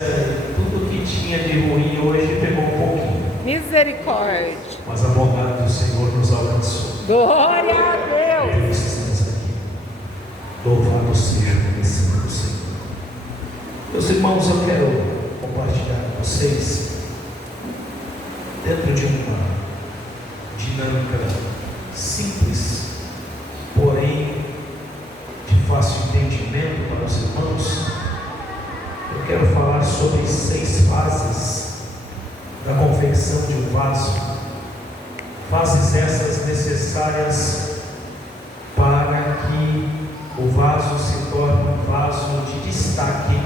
Tudo que tinha de ruim hoje pegou um pouquinho. Misericórdia. Mas a bondade do Senhor nos alcançou. Glória a Deus. Por isso estamos aqui. Louvado seja o Senhor do Senhor. Meus irmãos, eu quero compartilhar com vocês, dentro de uma dinâmica simples, porém de fácil entendimento para os irmãos, eu quero falar sobre 6 fases da confecção de um vaso. Fases essas necessárias para que o vaso se torne um vaso de destaque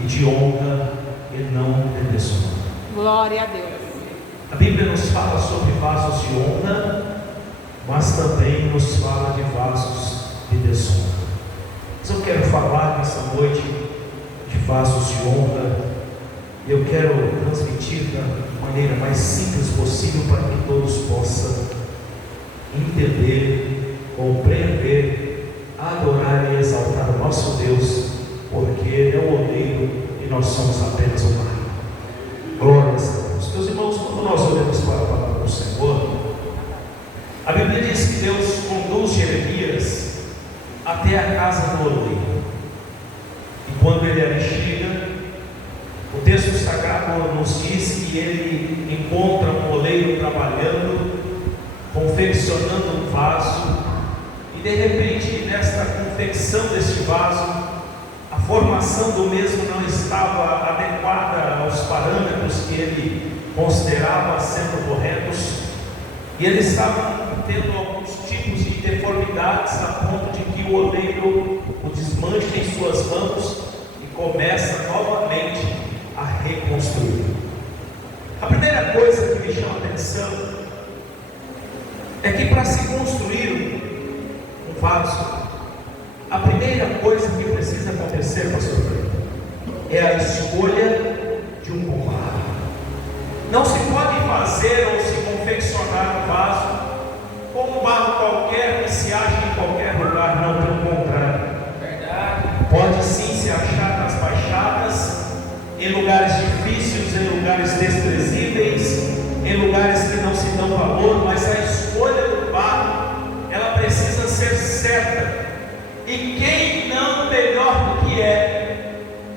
e de honra e não de desonra. Glória a Deus. A Bíblia nos fala sobre vasos de honra, mas também nos fala de vasos de desonra. Mas eu quero falar nessa noite de vasos de honra. Eu quero transmitir da maneira mais simples possível para que todos possam entender, compreender, adorar e exaltar o nosso Deus, porque Ele é o oleiro e nós somos apenas o barro. Glórias a Deus. Meus irmãos, quando nós olhamos para a palavra do Senhor, a Bíblia diz que Deus conduz Jeremias até a casa do oleiro. E quando ele ali chega, o texto sagrado nos diz que ele encontra um oleiro trabalhando, confeccionando um vaso, e de repente, nesta confecção deste vaso, a formação do mesmo não estava adequada aos parâmetros que ele considerava sendo corretos, e ele estava tendo alguns tipos de deformidades, a ponto de que o oleiro o desmancha em suas mãos e começa novamente a reconstruir. A primeira coisa que me chama a atenção é que para se construir um vaso, a primeira coisa que precisa acontecer, pastor Pedro, é a escolha de um bom barro. Não se pode fazer ou se confeccionar um vaso com um barro qualquer que se ache em qualquer lugar, não, pelo contrário. Pode sim se achar nas baixadas, em lugares difíceis, em lugares desprezíveis, em lugares que não se dão valor, mas a escolha do barro, ela precisa ser certa. E quem não melhor do que é,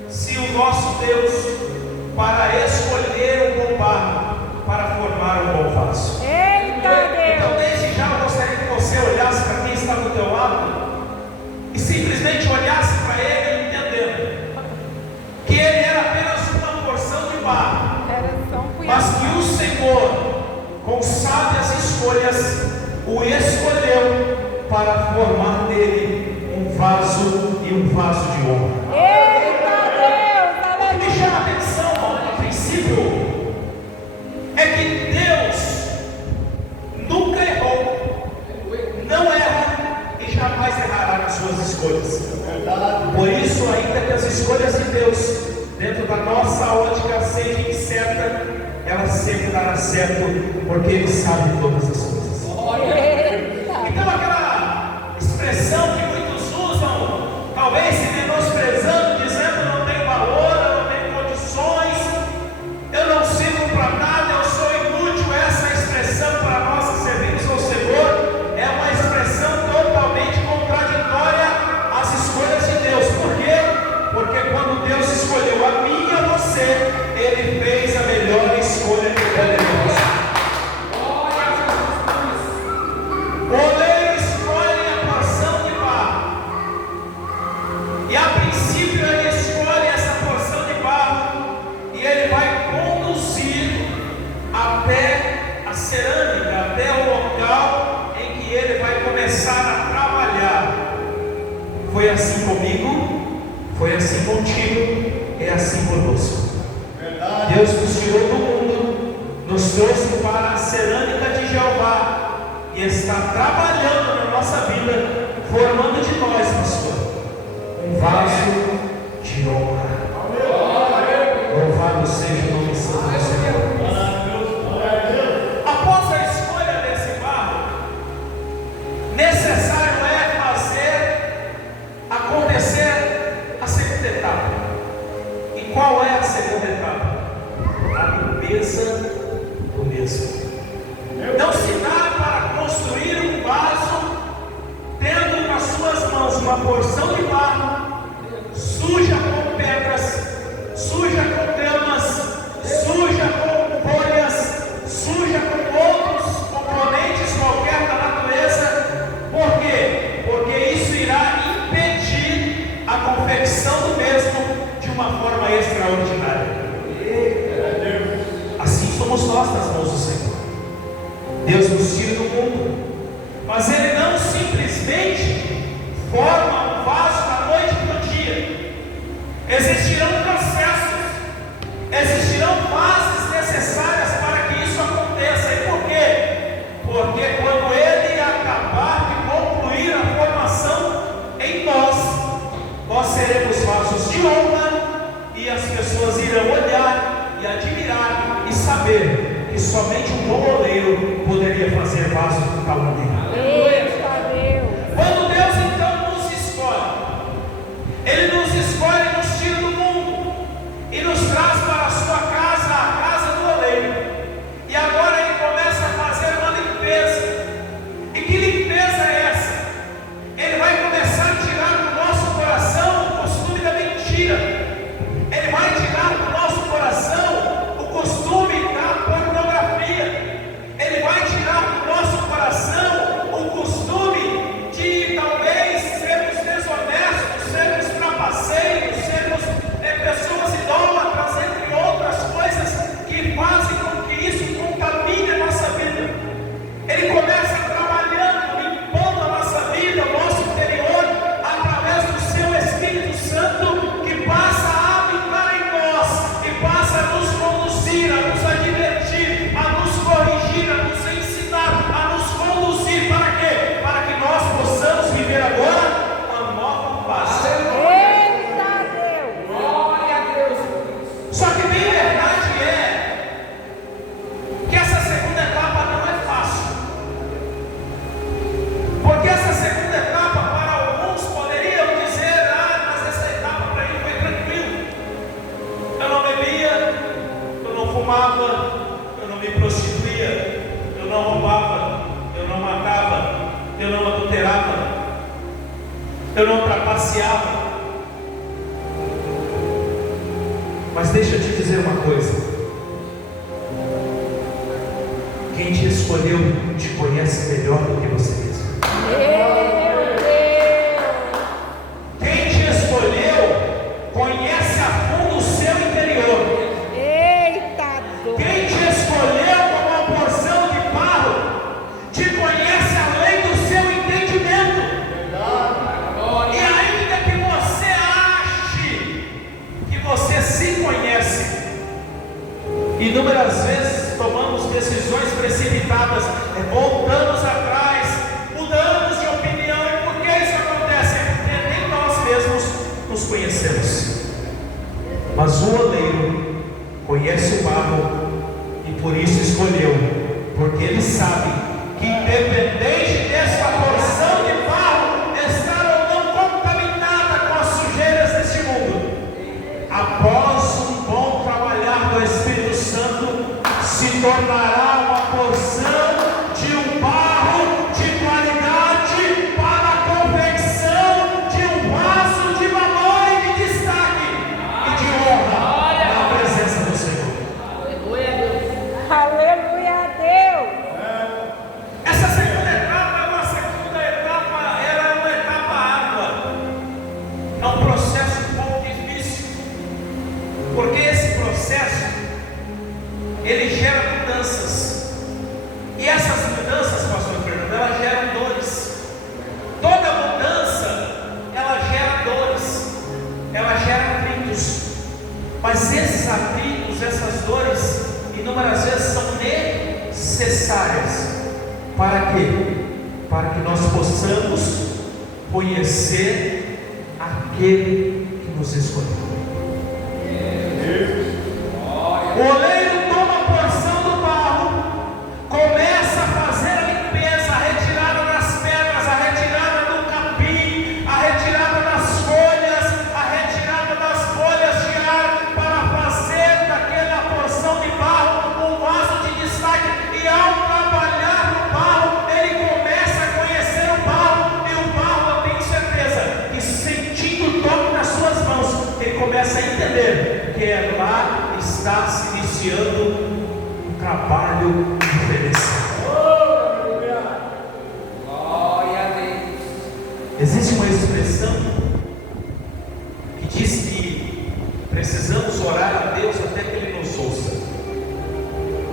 se o nosso Deus, para escolher um bom barro, para formar um bom vaso. Eita Deus! Então desde já eu gostaria que você olhasse para quem está do teu lado e simplesmente olhasse para ele, entendendo que ele era apenas uma porção de barro, mas que o Senhor, com sábias escolhas, o escolheu para formar dele um vaso e um vaso de honra. Eita Deus! O que me chama a atenção, a princípio, é que Deus nunca errou, não erra e jamais errará nas suas escolhas. Por isso, ainda que as escolhas de Deus, dentro da nossa ótica, sejam incertas, ela sempre dará certo, porque Ele sabe todas as coisas. Então aquela expressão que muitos usam, talvez se menosprezando, dizendo não tem valor, eu não tenho condições, eu não sirvo para nada, eu sou inútil. Essa expressão para nós que servimos ao Senhor é uma expressão totalmente contraditória às escolhas de Deus. Por quê? Porque quando Deus escolheu a mim e a você, Ele fez a melhor escolha que poderia. O oleiro escolhe a porção de barro, e a princípio ele escolhe essa porção de barro e ele vai conduzir até a cerâmica, até o local em que ele vai começar a trabalhar. Foi assim comigo, foi assim contigo, é assim conosco. Deus nos tirou do mundo, nos trouxe para a cerâmica de Jeová e está trabalhando na nossa vida, formando de nós, pastor, um vaso de honra. Louvado seja o nome santo do Senhor. Após a escolha desse barro, necessário é fazer acontecer a segunda etapa. E qual é a segunda grandeza do mesmo. Não se dá para construir um vaso tendo nas suas mãos uma porção de barro suja com pedras, suja com gramas, suja com folhas, suja com outros componentes qualquer da natureza. Por quê? Porque isso irá impedir a confecção do mesmo de uma forma extraordinária. Assim somos nós nas mãos do Senhor. Deus nos tira do mundo, mas Ele não simplesmente forma um vaso da noite para o dia. Existirão processos, existirão fases necessárias para que isso aconteça. E por quê? Porque quando Ele acabar de concluir a formação em nós, nós seremos vasos de honra, e as pessoas irão olhar e admirar e saber que somente um bom oleiro poderia fazer vaso de tal maneira. Eita Deus. Quando Deus então nos escolhe, Ele nos escolhe e nos tira do mundo e nos traz para a sua casa, a casa do oleiro. E agora Ele começa a fazer uma limpeza. E que limpeza é essa? Ele vai começar a tirar do nosso coração o costume da mentira. Ele vai tirar do nosso coração o costume da pornografia. Ele vai tirar do nosso coração o costume de talvez sermos desonestos, sermos trapaceiros, sermos pessoas idólatras, entre outras coisas que fazem com que isso contamine a nossa vida. Ele começa trabalhando, limpando a nossa vida, o nosso interior, através do seu Espírito Santo, que passa a habitar em nós, que passa a nos conduzir, a nos advertir, a nos corrigir, a nos ensinar, a nos conduzir. Para quê? Para que nós possamos viver agora uma nova fase. Eita Deus. Glória a Deus. Só que bem verdade é que essa segunda etapa não é fácil. Porque essa segunda etapa, para alguns, poderiam dizer: mas essa etapa para mim foi tranquilo. Eu não bebia, eu não fumava, eu não me prostituía, eu não roubava, eu não matava, eu não adulterava, eu não trapaceava. Mas deixa eu te dizer uma coisa: quem te escolheu te conhece melhor do que você mesmo. Meu Deus. Quem te escolheu conhece a fundo o seu interior. Eita Deus. Quem te escolheu como uma porção de barro te conhece além do seu entendimento. E ainda que você ache que você se conhece, inúmeras vezes tomamos decisões precipitadas, voltamos atrás, mudamos de opinião. E por que isso acontece? Porque nem nós mesmos nos conhecemos. Mas o oleiro conhece o barro e por isso escolheu, porque ele sabe que independente desta porção de barro estar ou não contaminada com as sujeiras deste mundo, após um bom trabalhar do Espírito Santo, se tornará uma porção de um barro de qualidade para a confecção de um vaso de valor e de destaque e de honra na presença do Senhor. Aleluia a Deus. Aleluia a Deus. Essa segunda etapa era uma etapa árdua. É um processo um pouco difícil, porque esse processo ele gera mudanças. E essas mudanças, pastor Fernando, elas geram dores. Toda mudança, ela gera dores, ela gera atritos. Mas esses atritos, essas dores, inúmeras vezes são necessárias. Para quê? Para que nós possamos conhecer aquele que nos escolheu. O oleiro toma a porção do barro, começa a fazer a limpeza, a retirada das pedras, a retirada do capim, a retirada das folhas, a retirada das folhas de ar, para fazer daquela porção de barro porque lá está se iniciando um trabalho diferenciado. Glória a Deus. Existe uma expressão que diz que precisamos orar a Deus até que Ele nos ouça,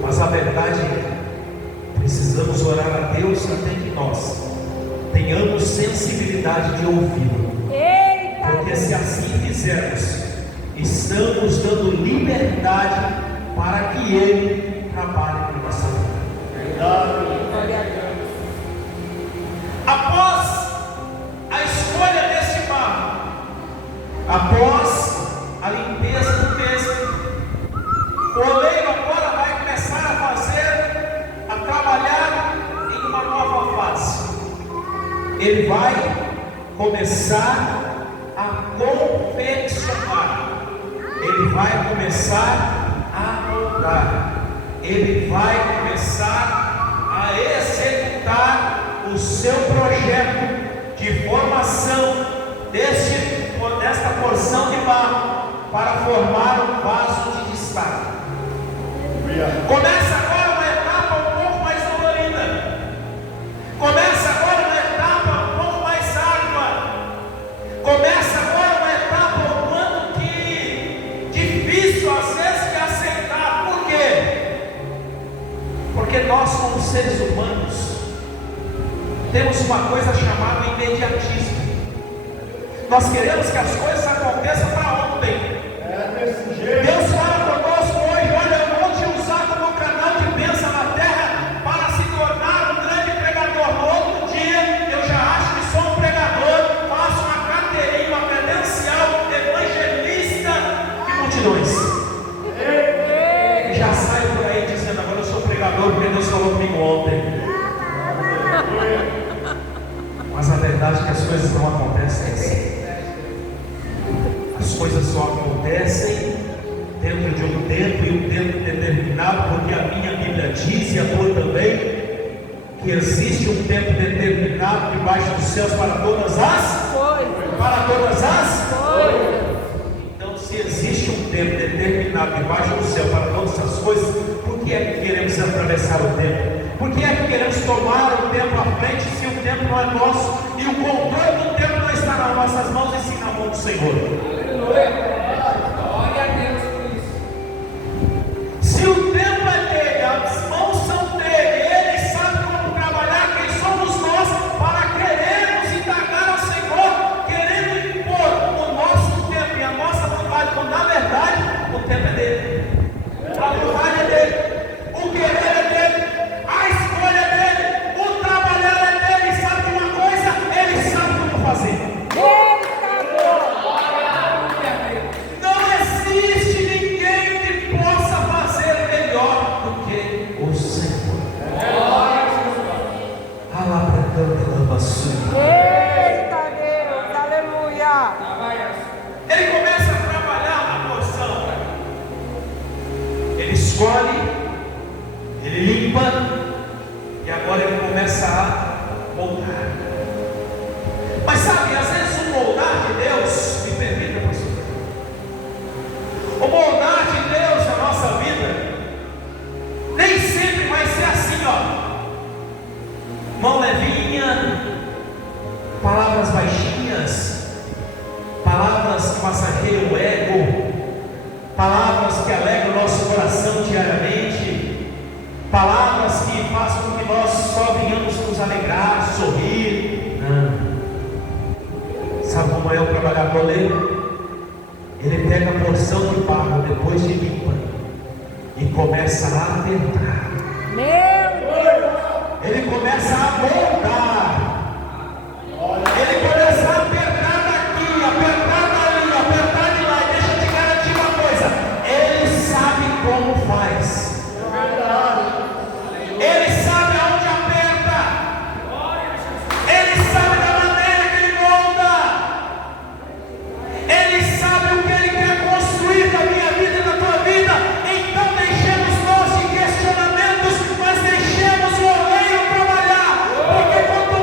mas a verdade é, precisamos orar a Deus até que nós tenhamos sensibilidade de ouvi-lo. Porque se assim fizermos, estamos dando liberdade para que Ele trabalhe na nossa vida. Após a escolha deste barro, após a limpeza do texto, o oleiro agora vai começar a trabalhar em uma nova fase. Ele vai começar a confeccionar, ele vai começar a moldar, ele vai começar a executar o seu projeto de formação desta porção de barro para formar um vaso de destaque. Começa agora uma etapa um pouco mais dolorida, começa agora uma etapa um pouco mais árdua, começa agora uma etapa um quanto que difícil às vezes de aceitar. Por quê? Porque nós, como seres humanos, temos uma coisa chamada imediatismo. Nós queremos que as coisas aconteçam para ontem. Deus fala conosco hoje: olha, eu vou te usar como canal de bênção na terra para se tornar um grande pregador. No outro dia eu já acho que sou um pregador, faço uma carteirinha, uma credencial, evangelista de multidões, e já saio por aí dizendo: agora eu sou pregador porque Deus falou comigo ontem. Mas a verdade é que as coisas não acontecem assim. As coisas só acontecem dentro de um tempo, e um tempo determinado, porque a minha Bíblia diz, e a tua também, que existe um tempo determinado debaixo dos céus para todas as coisas. Então, se existe um tempo determinado debaixo do céu para todas as coisas, por que é que queremos atravessar o tempo? Por que é que queremos tomar o tempo à frente, se o tempo não é nosso e o controle do tempo não está nas nossas mãos, e sim na mão do Senhor? Glória a Deus por isso. Se o tempo é dele, as mãos são dele, ele sabe como trabalhar. Quem somos nós para querermos indagar ao Senhor, querendo impor o nosso tempo e a nossa vontade, quando na verdade o tempo é dele, a vontade é dele, o querer é dele, a escolha é dele, o trabalhar é dele. Sabe de uma coisa? Ele sabe como fazer. Não existe ninguém que possa fazer melhor do que o Senhor. Eita Deus, aleluia. Ele começa a trabalhar na porção. Ele escolhe, ele limpa, e agora ele começa a moldar. Mas sabe, às vezes o moldar de Deus, me permita, pastor, o moldar de Deus na nossa vida nem sempre vai ser assim, mão levinha, palavras baixinhas, palavras que massageiam o ego, palavras que alegram o nosso coração diariamente, palavras que fazem com que nós só venhamos nos alegrar, sorrir. Não. Sabe como é o trabalhador dele? Ele pega a porção de barro depois de limpa e começa a apertar. Meu Deus. Ele começa a moldar. Ele começa a apertar daqui, apertar dali, apertar de lá. E deixa eu te garantir uma coisa: ele sabe como faz. Ele sabe aonde aperta. Ele sabe da maneira que ele molda. Ele sabe o que ele quer construir na minha vida e na tua vida. Então deixemos nós de questionamentos, mas deixemos o oleiro trabalhar. Porque quanto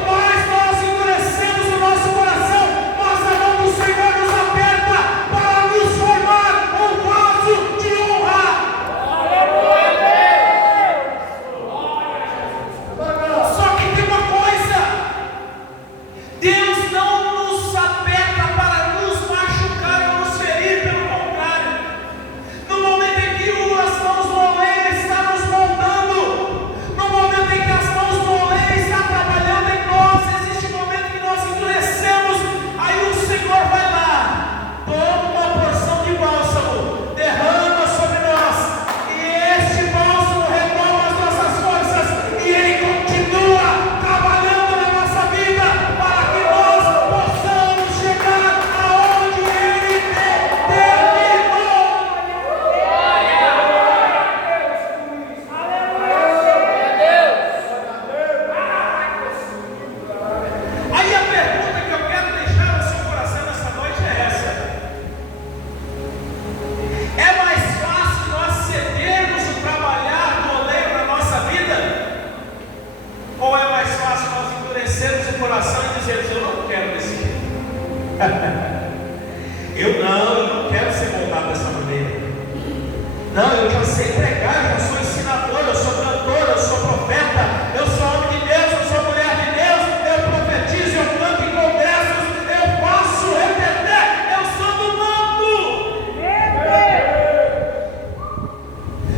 Não, eu já sei pregar, eu já sou ensinador, eu sou cantor, eu sou profeta, eu sou homem de Deus, eu sou mulher de Deus, eu profetizo, eu canto em congressos, eu faço, eu tentei, eu sou do mundo.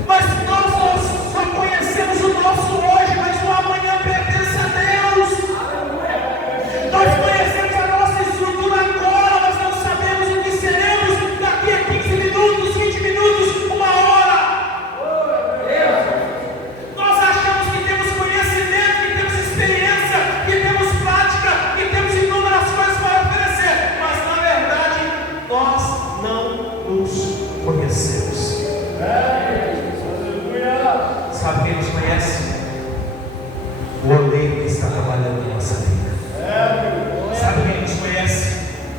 Mas nós só conhecemos o nosso hoje, mas o amanhã pertence a Deus. Nós conhecemos a nossa estrutura agora, mas não sabemos o que seremos daqui a 15 minutos, 20 minutos, uma hora. Nós achamos que temos conhecimento, que temos experiência, que temos prática, que temos inúmeras coisas para oferecer, mas na verdade nós não nos conhecemos. Sabe quem nos conhece? O oleiro que está trabalhando na nossa vida. Sabe quem nos conhece?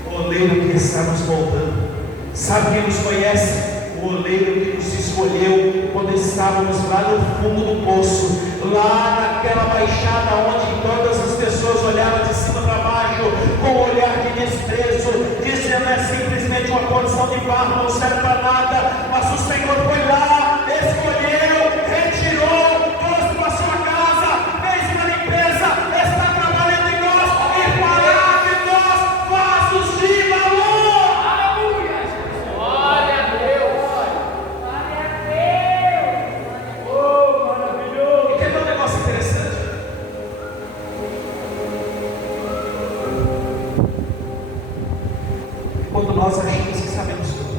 O oleiro que está nos moldando. Sabe quem nos conhece? O oleiro que nos escolheu quando estávamos lá no fundo do poço, lá naquela baixada onde todas as pessoas olhavam de cima para baixo com um olhar de desprezo, dizendo é simplesmente uma condição de barro, não serve para nada. Mas o Senhor foi lá, escolheu, retirou, trouxe para sua casa, fez uma limpeza, está trabalhando em nós e fará de nós vasos de valor. Aleluia. Glória a Deus. E quer ver um negócio interessante? Quando nós achamos que sabemos tudo,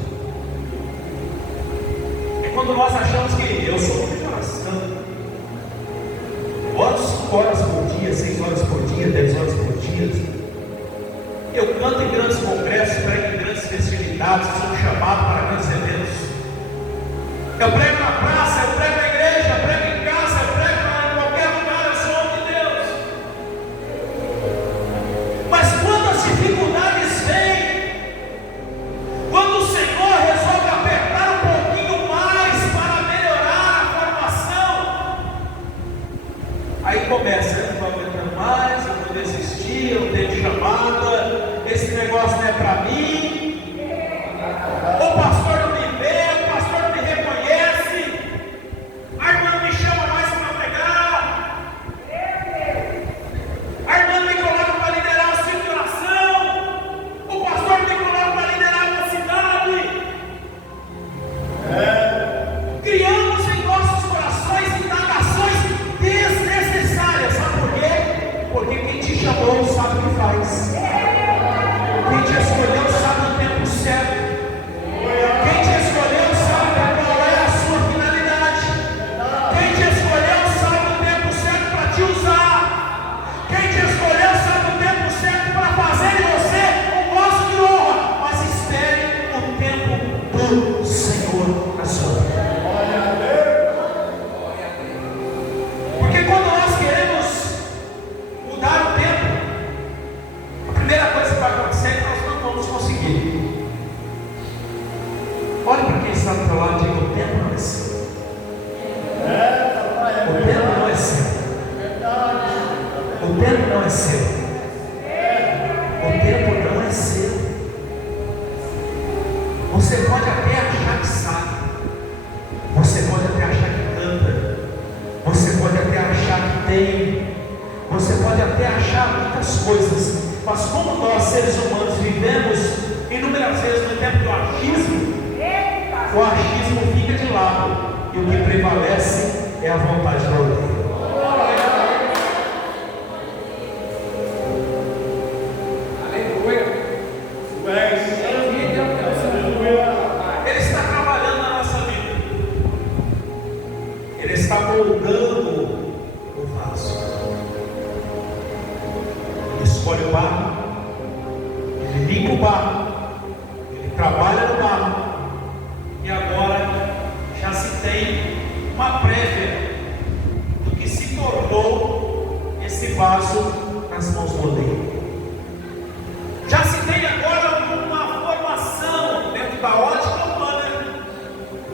é quando nós achamos que eu sou muito de oração, oro 5 horas por dia, 6 horas por dia, 10 horas por dia, eu canto em grandes congressos, prego em grandes festividades, sou chamado para grandes eventos, eu prego na praça, eu prego na igreja, eu prego em casa, eu prego em qualquer lugar, eu sou homem de Deus. Mas quando as dificuldades vêm, quando o Senhor resolve apertar um pouquinho mais para melhorar a formação, aí começa, eu não estou aguentando mais, eu vou desistir, eu não tenho chamada, esse negócio não é para mim, o pastor não me vê, o pastor não me reconhece, a irmã não me chama mais para pregar, a irmã não me coloca para liderar o ciclo de oração, o pastor não me coloca para liderar uma cidade. Criamos em nossos corações indagações desnecessárias. Sabe por quê? Porque quem te chamou sabe o que faz. Quem te escolheu sabe o tempo certo. Quem te escolheu sabe qual é a sua finalidade. Quem te escolheu sabe o tempo certo para te usar. Quem te escolheu sabe o tempo certo para fazer de você um vaso de honra. Mas espere o tempo do Senhor na sua vida. Porque quando nós queremos mudar o tempo, a primeira coisa que vai acontecer é que nós não vamos conseguir. Olhe para quem está do teu lado e diga: o tempo não é seu. O tempo não é seu. O tempo não é seu. O tempo não é seu. Você pode até achar que sabe. Você pode até achar que canta. Você pode até achar que tem. Você pode até achar muitas coisas. Mas como nós, seres humanos, vivemos inúmeras vezes no tempo do achismo, o achismo fica de lado. E o que prevalece é a vontade do oleiro. Ele está trabalhando na nossa vida. Ele está moldando o vaso. Ele escolhe o barro. Ele limpa o barro. Ele trabalha no barro. E agora já se tem uma prévia do que se tornou esse vaso nas mãos do oleiro. Já se tem agora uma formação dentro da ótica humana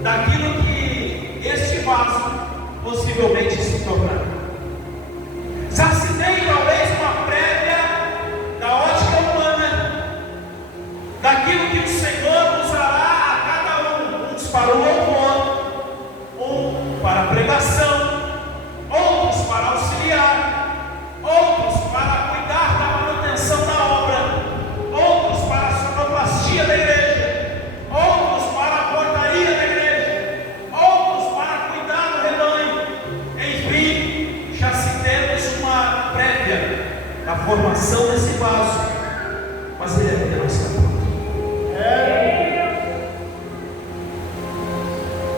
daquilo que este vaso possivelmente se tornará. Já se tem talvez uma prévia da ótica humana daquilo que o Senhor usará a cada um, uns para o louvor, pregação, outros para auxiliar, outros para cuidar da manutenção da obra, outros para a sonoplastia da igreja, outros para a portaria da igreja, outros para cuidar do rebanho. Enfim, já se temos uma prévia da formação desse vaso, mas ele ainda não está pronto.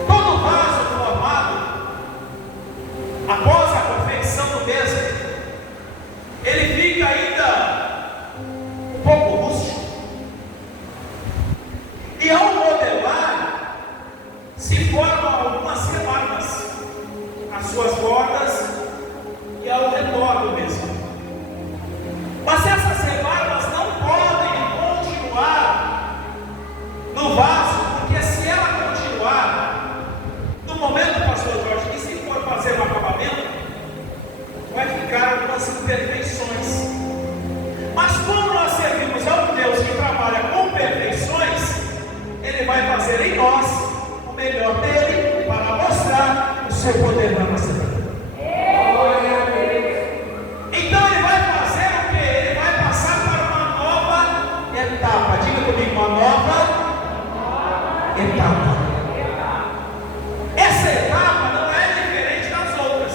Todo vaso formado, após a confecção do mesmo, ele fica ainda um pouco rústico. E ao modelar, se formam algumas rebarpas às suas bordas e ao redor do mesmo. Mas essas rebarpas não podem continuar no vaso, porque se ela continuar, no momento, pastor Jorge, que se for fazer um acabamento, vai ficar algumas imperfeições. Mas como nós servimos a um Deus que trabalha com perfeições, Ele vai fazer em nós o melhor dele para mostrar o seu poder na nossa vida. Então Ele vai fazer o que? Ele vai passar para uma nova etapa. Diga comigo, uma nova etapa. Essa etapa não é diferente das outras.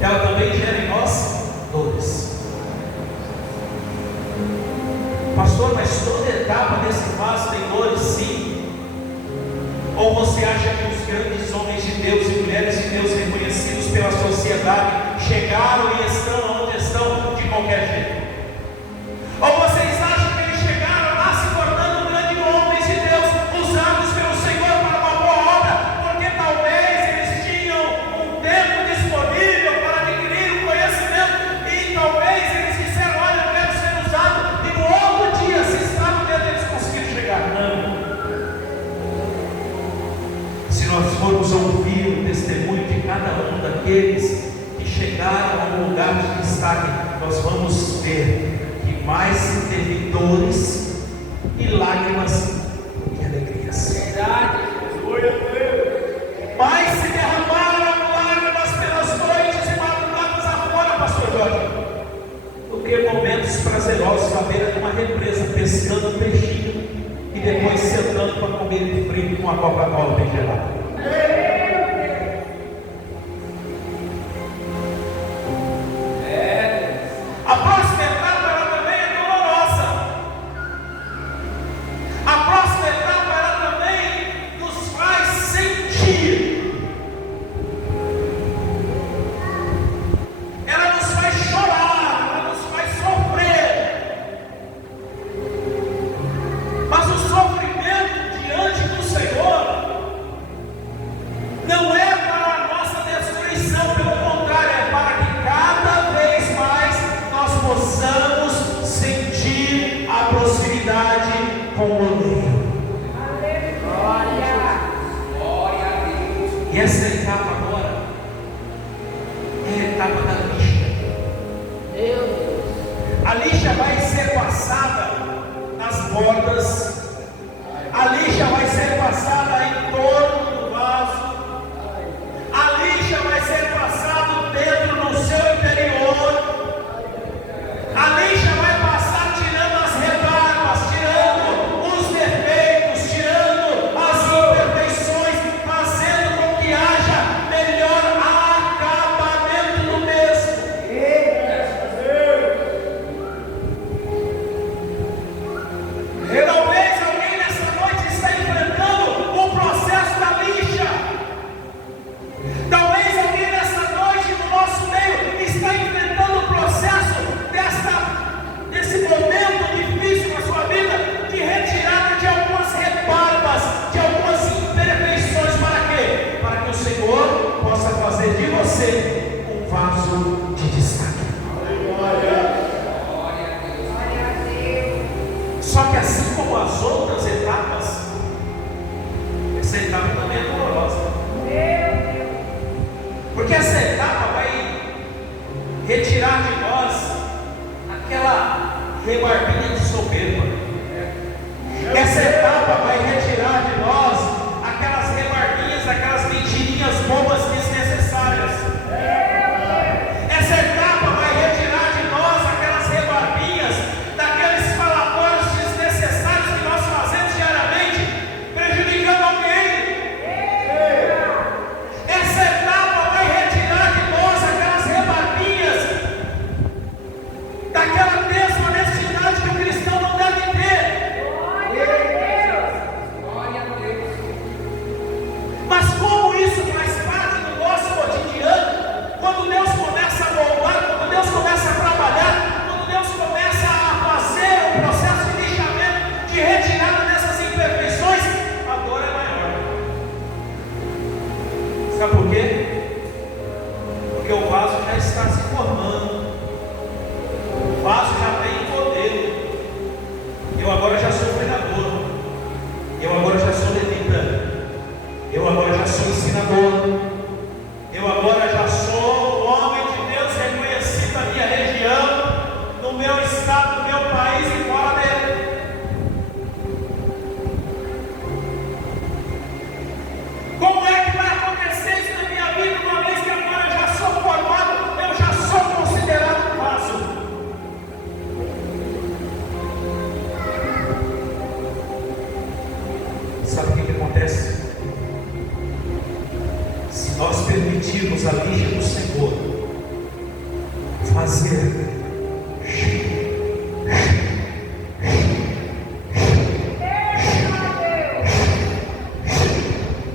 Ela também gera em nós dores. Pastor, mas toda etapa desse vaso tem dores? Sim. Ou você acha que os grandes homens de Deus e mulheres de Deus reconhecidos pela sociedade chegaram e estão onde estão de qualquer jeito? Ou vocês acham que eles chegaram lá se tornando grandes homens de Deus, usados pelo Senhor para uma boa obra, porque talvez eles tinham um tempo disponível para adquirir um conhecimento e talvez eles disseram: olha, eu quero ser usado, e no outro dia, se estava dentro, eles conseguiram chegar? Não. Se nós formos ouvir o testemunho de cada um daqueles que chegaram a um lugar de destaque, nós vamos ver que mais se teve dores e lágrimas do que alegrias. Verdade. Mais se derramaram lágrimas pelas noites e madrugadas afora, pastor Jorge, do que momentos prazerosos à beira de uma represa, pescando um peixinho e depois sentando para comer ele frio com uma Coca-Cola bem gelada. A próxima etapa ela também é dolorosa. A próxima etapa ela também nos faz sentir. Ela nos faz chorar, ela nos faz sofrer. Mas o sofrimento diante do Senhor não é para a nossa destruição, pelo contrário, é para que cada vez mais nós possamos sentir a proximidade com o oleiro. Glória a Deus. E essa etapa agora é a etapa da lixa. Meu Deus. A lixa vai ser passada nas bordas, a lixa vai ser passada em torno do vaso, a lixa vai ser passada dentro do seu interior, a lixa vai passar tirando as rebarbas, tirando os defeitos, tirando as imperfeições, fazendo com que haja melhor acabamento do mesmo. Talvez Sabe por quê? Porque o vaso já está se formando. O vaso já tem modelo. Eu agora já sou pregador. Eu agora já sou levita. Eu agora já sou ensinador. Eu agora já sou o homem de Deus reconhecido na minha região, no meu estado, no meu país e fora dele. Como é que vai acontecer isso na minha vida, uma vez que agora eu já sou formado, eu já sou considerado vaso? Sabe o que acontece? Se nós permitirmos a lixa do Senhor fazer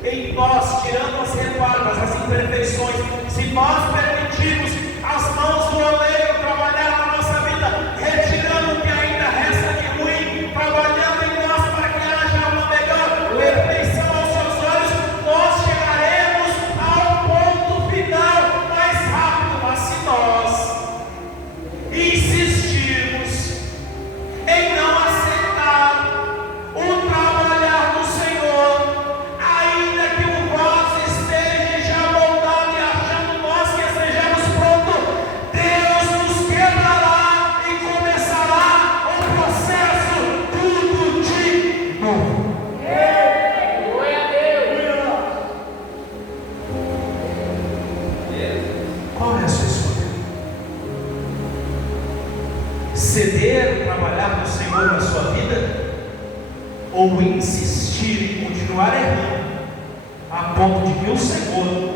em nós, tirando as reparas, as imperfeições, se nós permitirmos as mãos do oleiro trabalhar na nossa vida, retirando o que ainda resta de ruim, trabalhando em nós para que haja uma melhor perfeição aos seus olhos, nós chegaremos ao ponto final mais rápido. Mas se nós insistirmos em não aceitar o trabalhar do Senhor, ainda que o vaso esteja já moldado e achando nós que estejamos prontos, Deus nos quebrará e começará o processo tudo de novo. Glória a Deus. Qual é a sua escolha? Ceder, trabalhar no Senhor na sua vida, ou insistir em continuar errando, a ponto de que o Senhor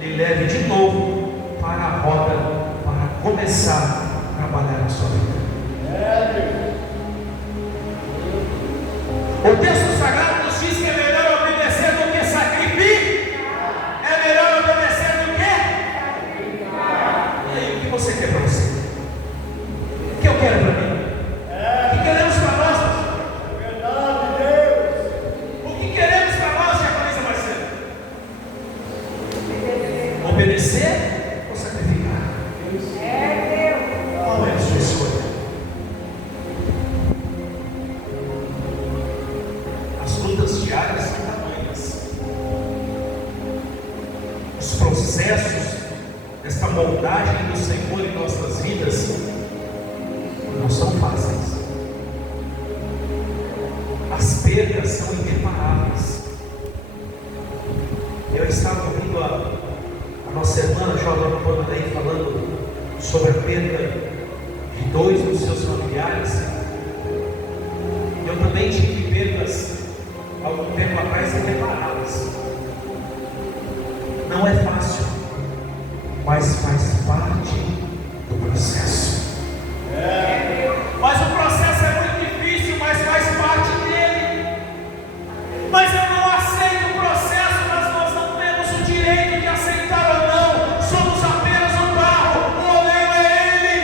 lhe leve de novo para a roda, para começar a trabalhar na sua vida? O texto sagrado nos diz que é melhor obedecer do que sacrificar. É melhor obedecer do que? E aí, o que você quer para você? O que eu quero para mim? O que queremos para nós? O que queremos para nós, Jacareza Marcelo? Obedecer ou sacrificar? Qual é a sua escolha? As lutas diárias são tamanhas. Os processos desta moldagem do Senhor em nossas vidas não são fáceis. As perdas são irreparáveis. Eu estava ouvindo a nossa irmã Joana Panadei falando sobre a perda de 2 dos seus familiares. Eu também tive perdas há algum tempo atrás irreparáveis. Não é fácil, mas faz parte do processo. Mas o processo é muito difícil, mas faz parte dele. Mas eu não aceito o processo, mas nós não temos o direito de aceitar ou não. Somos apenas um barro, o oleiro é ele.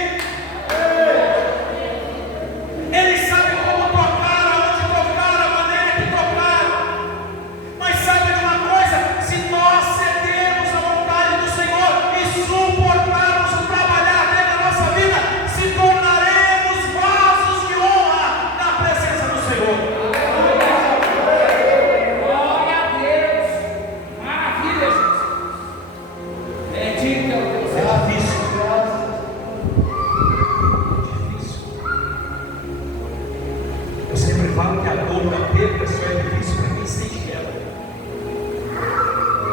Ele sabe como tocar, aonde tocar, a maneira que tocar. Mas sabe de uma coisa? Se nós cedermos à vontade do Senhor e suportarmos o trabalhar dele na nossa vida, se tornaremos vasos de honra na presença do Senhor. Glória a Deus. Maravilha, Jesus. Bendito é o Deus. É difícil. Difícil. Eu sempre falo que a dor da perda só é difícil para quem sente ela.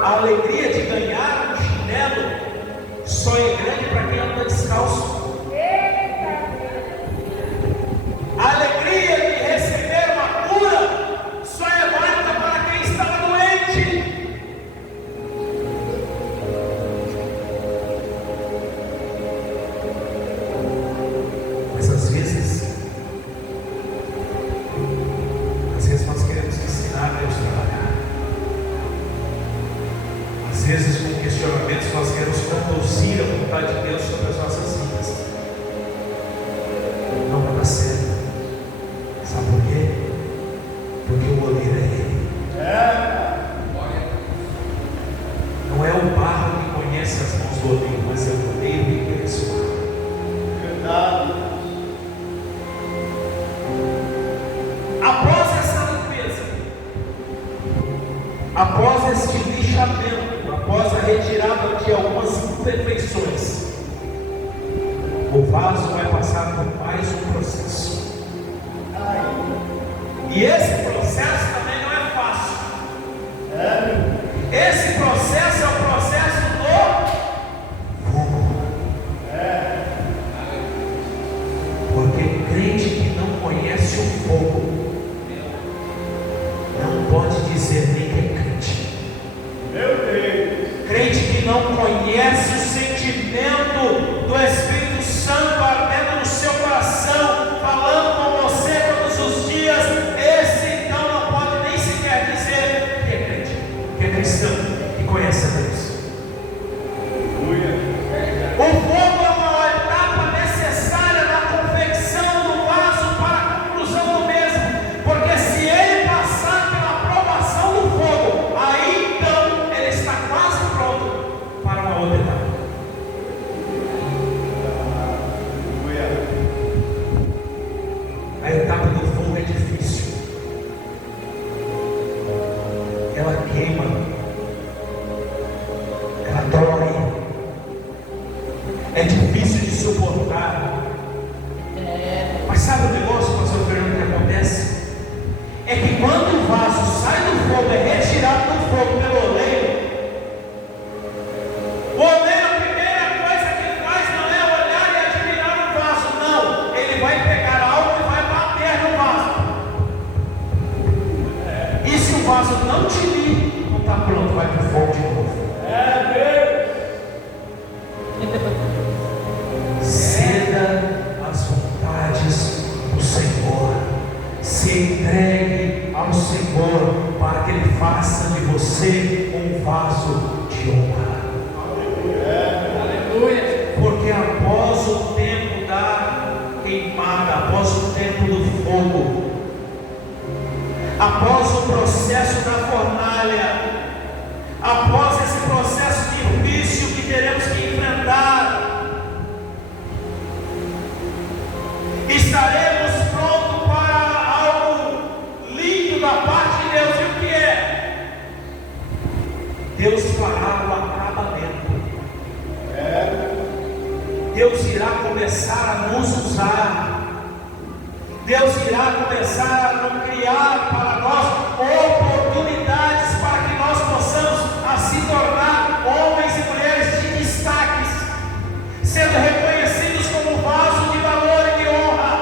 A alegria de ganhar um chinelo só é grande para quem anda descalço. A alegria de receber uma cura só é válida para quem estava doente. Mas às vezes nós queremos ensinar a Deus a trabalhar. Às vezes, com questionamentos, nós queremos conduzir a vontade de Deus sobre as nossas vidas. Não vai dar certo. Sabe por quê? Porque o oleiro é Ele. Não é o conhece as mãos do oleiro, mas é o oleiro que abençoa. Verdade. Após essa limpeza, após este lixamento, após a retirada de algumas imperfeições, o vaso vai passar por mais um processo. E esse processo também não é fácil. Esse processo é o processo do fogo. Porque crente que não conhece o fogo não pode dizer nem que é crente. Meu Deus. Crente que não conhece o sentimento do Espírito Santo ardendo no seu coração, falando com você todos os dias, esse então não pode nem sequer dizer que é crente, que é cristão, que conhece a Deus. O fogo é uma etapa necessária na confecção do vaso para a conclusão do mesmo, porque se ele passar pela aprovação do fogo, aí então ele está quase pronto para uma outra etapa. A etapa do fogo é difícil. Ela queima, ela dói, é difícil de suportar. Mas sabe o negócio, pastor Fernando, que acontece? É que quando o vaso sai do fogo, é retirado do fogo pelo oleiro, o oleiro, a primeira coisa que ele faz não é olhar e admirar o vaso, não. Ele vai pegar algo e vai bater no vaso. E se o vaso não te vir, não está pronto, vai para o fogo de novo. Ceda às vontades do Senhor, se entregue ao Senhor para que Ele faça de você um vaso de honra. Porque após o tempo da queimada, após o tempo do fogo, após o processo da fornalha, após esse processo difícil que teremos que enfrentar, estaremos prontos para algo lindo da parte de Deus. E o que é? Deus fará o acabamento. Deus irá começar a nos usar. Deus irá começar a nos criar para nós oportunidades para que nós possamos se tornar homens e mulheres de destaques, sendo reconhecidos como vaso de valor e de honra.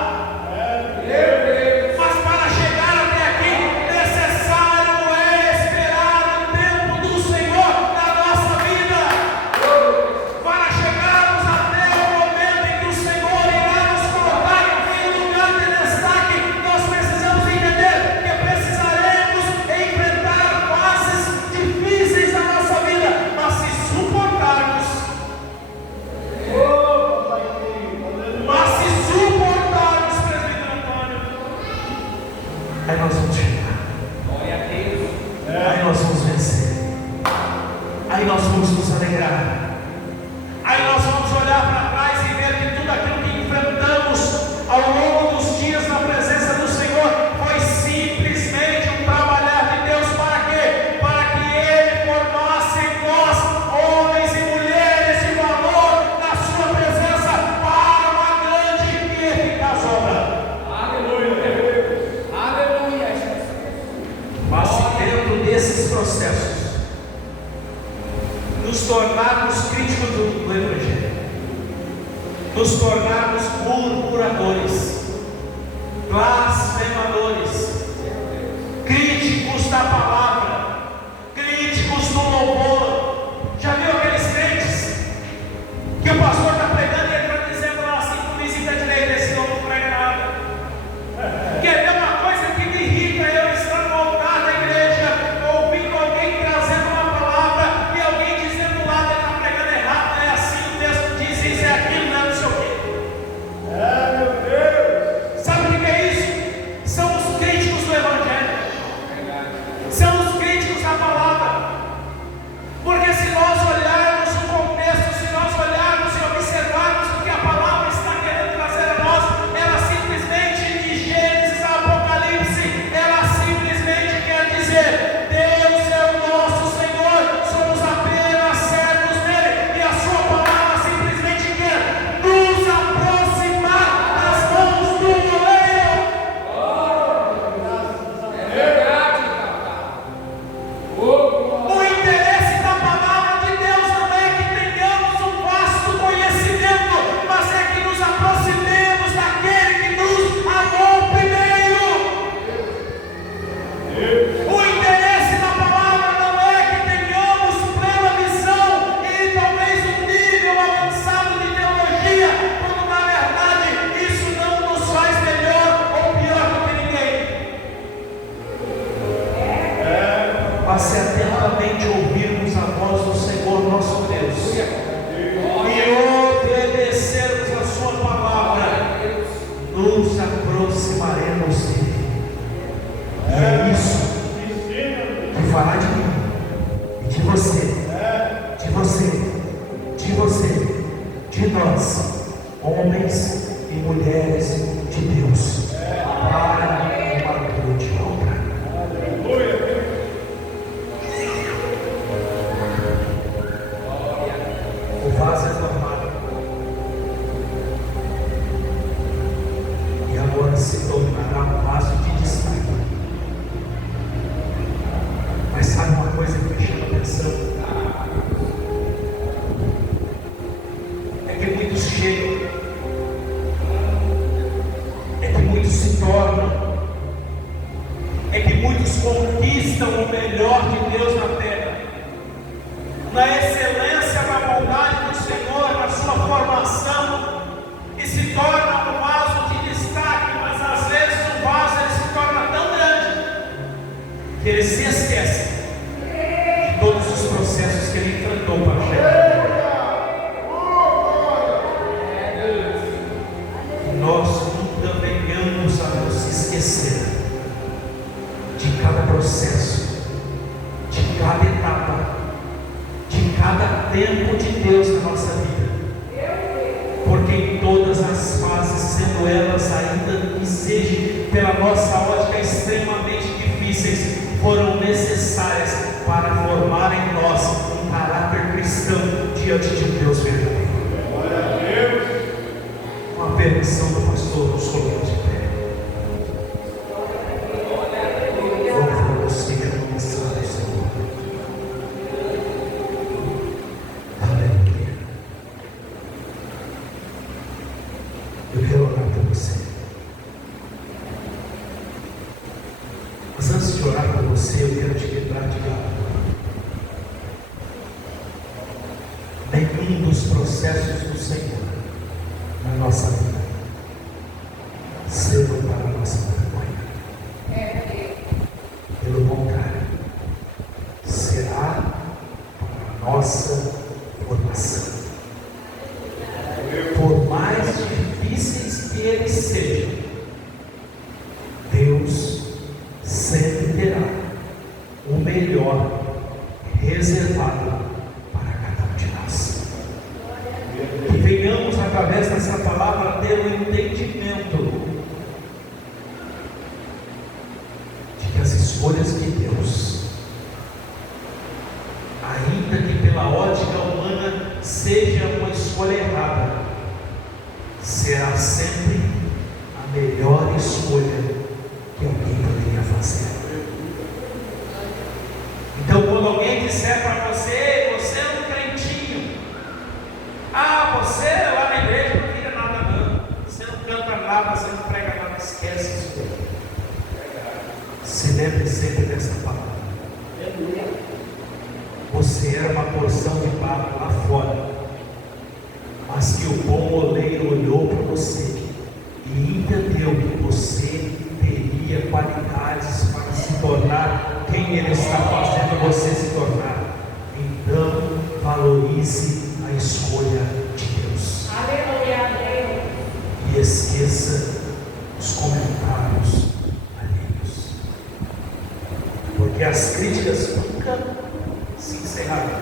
Mas para chegar até aqui, necessário é esperar o tempo do Senhor na nossa vida. Para chegarmos até o momento em que o Senhor irá nos colocar em lugar de destaque, nós precisamos entender que precisaremos enfrentar fases difíceis na nossa vida, mas se suportarmos, presbítero Antônio, aí nós vamos chegar. Aí nós vamos vencer. Aí nós vamos nos alegrar. Aí nós vamos olhar para trás e ver que tudo aquilo que enfrentamos ao longo dos dias na presença do Senhor foi simplesmente um trabalhar de Deus. Para quê? Para que Ele formasse em nós homens e mulheres de valor na sua presença para uma grande e eficaz obra. Mas se dentro desses processos nos tornarmos críticos do Evangelho, nos tornarmos murmuradores, blasfemadores, críticos da palavra, críticos do louvor. Já viu aqueles crentes que o pastor está pregando e ele está dizendo lá assim com visita direita, esse novo não prega nada? Quer ver uma coisa que me irrita? Eu estar no altar da igreja, ouvindo alguém trazendo uma palavra e alguém dizendo lá que ele está pregando errado, é assim o texto diz, isso é aquilo, não é não sei o quê. Meu Deus. Sabe o que é isso? São os críticos do Evangelho. São de nós, homens e mulheres de Deus, para uma grande obra. O vaso é formado e agora se tornará um vaso de destaque. Mas sabe uma coisa que me chama a atenção? É que muitos chegam, é que muitos se tornam, é que muitos conquistam o melhor de Deus na terra, na excelência da bondade do Senhor, na sua formação, e se torna um vaso de destaque, mas às vezes o vaso ele se torna tão grande que ele se esquece de todos os processos que ele enfrentou para chegar. Nós nunca venhamos a nos esquecer de cada processo, de cada etapa, de cada tempo de Deus na nossa vida, porque em todas as fases, sendo elas ainda que sejam pela nossa ótica extremamente difíceis, foram necessárias para formar em nós um caráter cristão diante de Deus verdadeiro. Glória a Deus. Com a permissão do pastor, nos colocamos de pé. Louva você que é a mensagem do Senhor. Aleluia. Eu quero orar por você. Mas antes de orar por você, eu quero te lembrar de algo. Nenhum dos processos do Senhor na nossa vida serão para a nossa vergonha. Pelo contrário, será para a nossa formação. Por mais difíceis que eles sejam, Deus sempre terá o melhor reservado para cada um de nós. Que venhamos através dessa palavra ter um entendimento de que as escolhas de Deus, ainda que pela ótica humana seja uma escolha errada, será sempre a melhor escolha que alguém poderia fazer. Então, quando alguém disser para você, você é um crentinho, você lá na igreja não vira nada não, você não canta nada, você não prega nada, esquece isso. Se lembre sempre dessa palavra. Você era uma porção de barro lá fora, mas que o bom oleiro olhou para você e entendeu que você teria qualidades para se tornar quem Ele está fazendo você se tornar. Então, valorize a escolha de Deus. Aleluia. E esqueça os comentários alheios, porque as críticas nunca se encerrarão.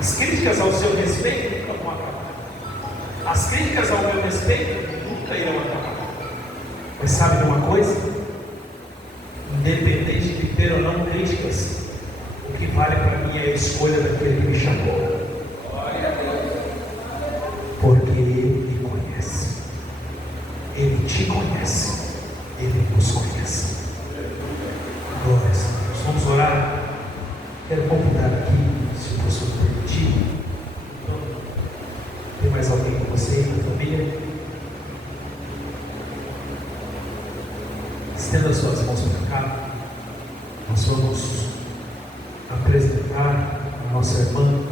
As críticas ao seu respeito nunca vão acabar. As críticas ao meu respeito nunca irão acabar. Mas sabe de uma coisa? Independente de ter ou não críticas, o que vale para mim é a escolha daquele que me chamou. Porque Ele me conhece, Ele te conhece, Ele nos conhece. Glória a Deus. Vamos orar. Quero convidar aqui, se o pastor permitir. Então, tem mais alguém com você aí na família? Estenda suas mãos para cá. Nós vamos apresentar a nossa irmã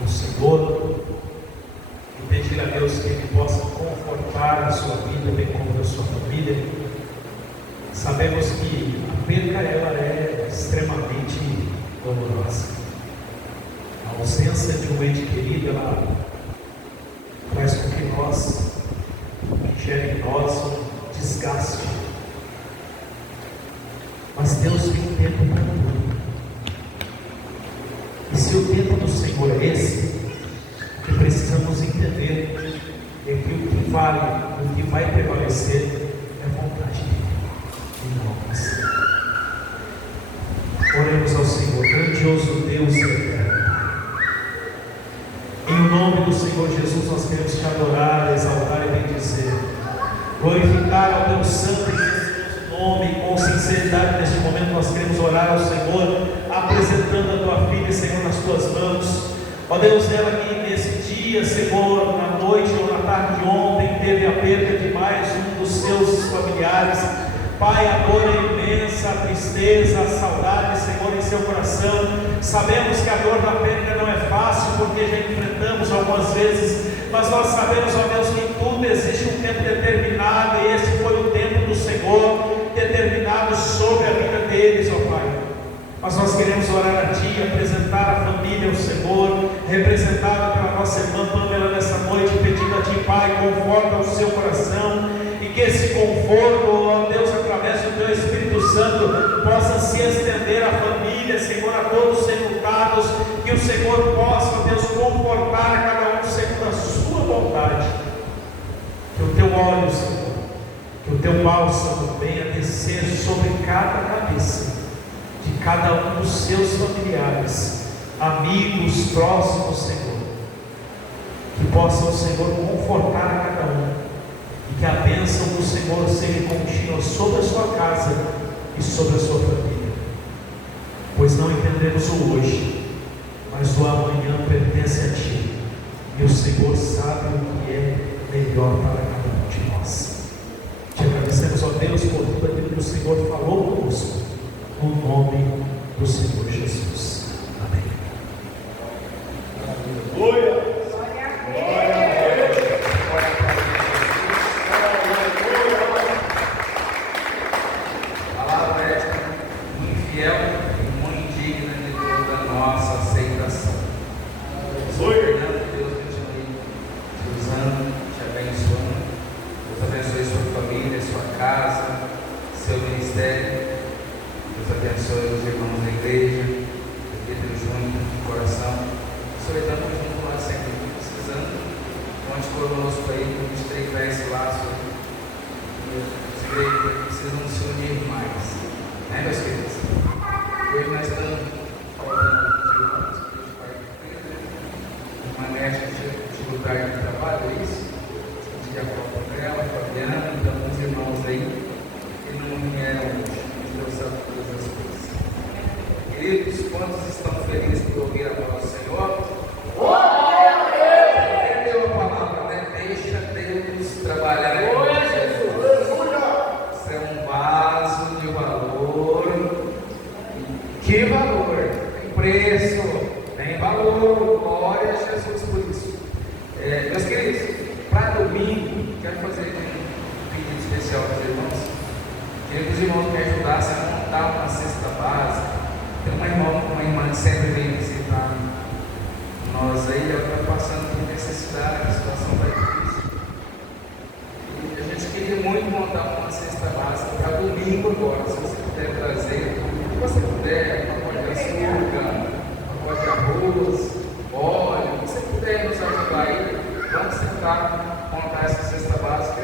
ao Senhor e pedir a Deus que Ele possa confortar a sua vida, bem como a sua família. Sabemos que a perda ela é extremamente dolorosa. A ausência de um ente querido ela faz com que nós gere em nós um desgaste. Mas Deus tem tempo para tudo. se o tempo do Senhor é esse, o que precisamos entender é que o que vale, o que vai prevalecer é a vontade dele, e não a nossa. Oremos ao Senhor, grandioso Deus e eterno. Em nome do Senhor Jesus, nós queremos te adorar, exaltar e bendizer, glorificar ao teu santo e precioso nome. Com sinceridade neste momento nós queremos orar ao Senhor, apresentando a tua filha, Senhor, nas tuas mãos. Ó Deus, ela que nesse dia, Senhor, na noite ou na tarde de ontem, teve a perda de mais um dos seus familiares. Pai, a dor é imensa, a tristeza, a saudade, Senhor, em seu coração. Sabemos que a dor da perda não é fácil, porque já enfrentamos algumas vezes, mas nós sabemos, ó Deus, que em tudo existe um tempo determinado, e esse foi o tempo do Senhor, determinado sobre a vida deles, ó Pai. Mas nós queremos orar a Ti, apresentar a família ao Senhor, representada pela nossa irmã Pamela nessa noite, pedindo a Ti, Pai, conforta o seu coração, e que esse conforto, ó Deus, através do Teu Espírito Santo, possa se estender à família, Senhor, a todos os enlutados, que o Senhor possa, ó Deus, confortar a cada um segundo a sua vontade. Que o Teu óleo, Senhor, que o Teu bálsamo venha descer sobre cada cabeça de cada um dos seus familiares, amigos, próximos, Senhor, que possam, Senhor, confortar a cada um, e que a bênção do Senhor seja contínua sobre a sua casa e sobre a sua família, pois não entendemos o hoje, mas o amanhã pertence a Ti, e o Senhor sabe o que é melhor para cada um de nós. Te agradecemos, ó Deus, por tudo aquilo que o Senhor falou conosco, no nome do Senhor Jesus. Amém. Aleluia. A palavra é muito fiel e muito digna de Deus da nossa aceitação. Sou Fernando, que Deus continue te usando, te abençoando. Deus abençoe sua família, sua casa, seu ministério. Deus abençoe os irmãos da igreja, Pedro junto no coração. Senhor, estamos juntos lá sempre, precisando. Conte conosco aí, para a gente treinar esse laço. As igrejas precisam se unir mais, né, meus queridos? Hoje nós estamos falando com os irmãos, que a gente vai uma médica de lugar de trabalho, é isso? A gente já falou para ela, Fabiana, então os irmãos aí, que não vieram hoje. Deus sabe todas as coisas. Queridos, quantos estão felizes por ouvir a palavra do Senhor? Entendeu a palavra, né? Deixa Deus trabalhar em você. Você é um vaso de valor. Que valor? Tem preço, tem valor. Glória a Jesus por isso. Meus queridos, para domingo, quero fazer um pedido especial para os irmãos. Queria que os irmãos me ajudassem a montar uma cesta básica. Tem uma irmã que sempre vem visitar nós aí, ela está passando por necessidade, a situação está difícil. E a gente queria muito montar uma cesta básica para domingo agora. Se você puder trazer, o que você puder, pacote de açúcar, pacote de arroz, óleo, o que você puder nos ajudar aí, vamos tentar montar essa cesta básica.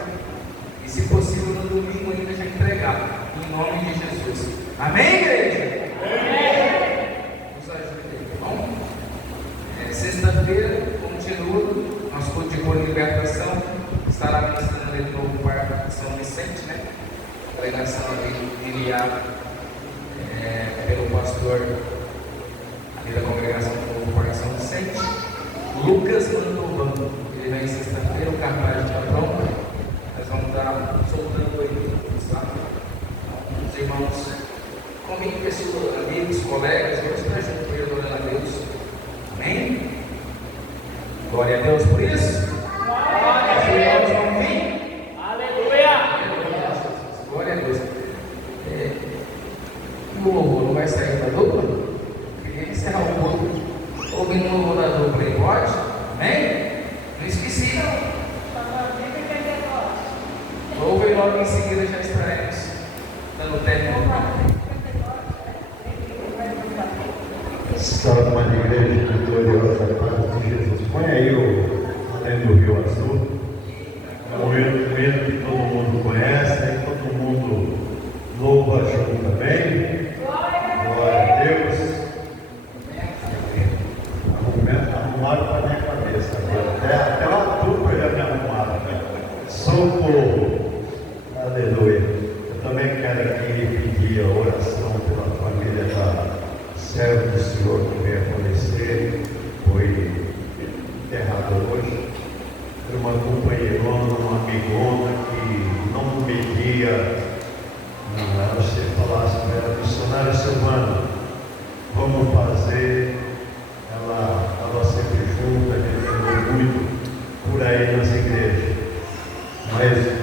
E se possível no domingo ainda já entregar, em nome de Jesus. Amém, igreja? Amém. Nos ajude aí, tá bom? Sexta-feira, continua nosso culto de cura e libertação. Estará ministrando ali no novo parque de São Vicente, né? Delegação ali enviada pelo pastor ali da congregação do novo parque de São Vicente, Lucas Mantovano. Ele vem sexta-feira, o cartaz está pronto. Nós vamos estar soltando aí, tá? Os irmãos, convide pessoas, amigos, colegas, vamos estar juntos aí adorando a Deus. Amém? Glória a Deus por isso. Glória a Deus. Vão vir? Aleluia. Glória a Deus. O louvor não vai sair da dupla? Queria encerrar o culto ouvindo o louvor da dupla aí, pode? Amém? Não esqueci, não. Ouve logo em seguida, já estaremos dando término. Salve a igreja vitoriosa, paz de Jesus. Põe aí além do Rio Azul. É um hino que todo mundo conhece, todo mundo louva junto também. Glória a Deus. Arrumaram para minha cabeça. Até uma dupla já me arrumaram. Socorro. Aleluia. Eu também quero aqui pedir a oração pela família da servo do Senhor que veio a falecer, foi enterrado hoje. Foi uma companheirona, uma amigona que não media. Você falasse para ela, missionária Silvana, vamos fazer. Ela estava sempre junto, a gente andou muito por aí nas igrejas. Mas